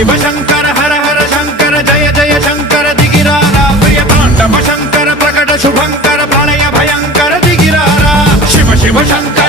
शिव शंकर हर हर शंकर जय जय शंकर दिगिरारा प्रिय तांडव शंकर प्रकट शुभंकर प्रलय भयंकर दिगिरारा शिव शिव शंकर